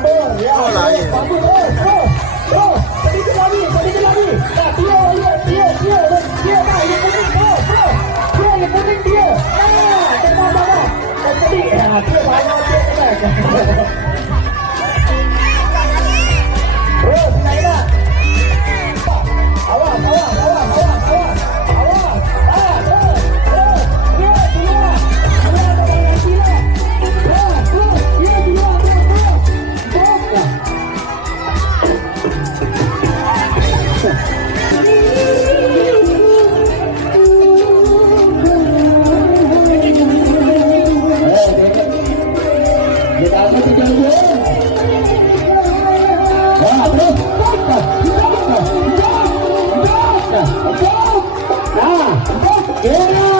kabur ya. Kabur bro. Sedikit lagi. Nah, dia nah, yang penting bro. Dia yang penting dia. Nah, teman-teman. Tadi ya, dia banyak dia kena. Bro, Naila. Awas. Yeah.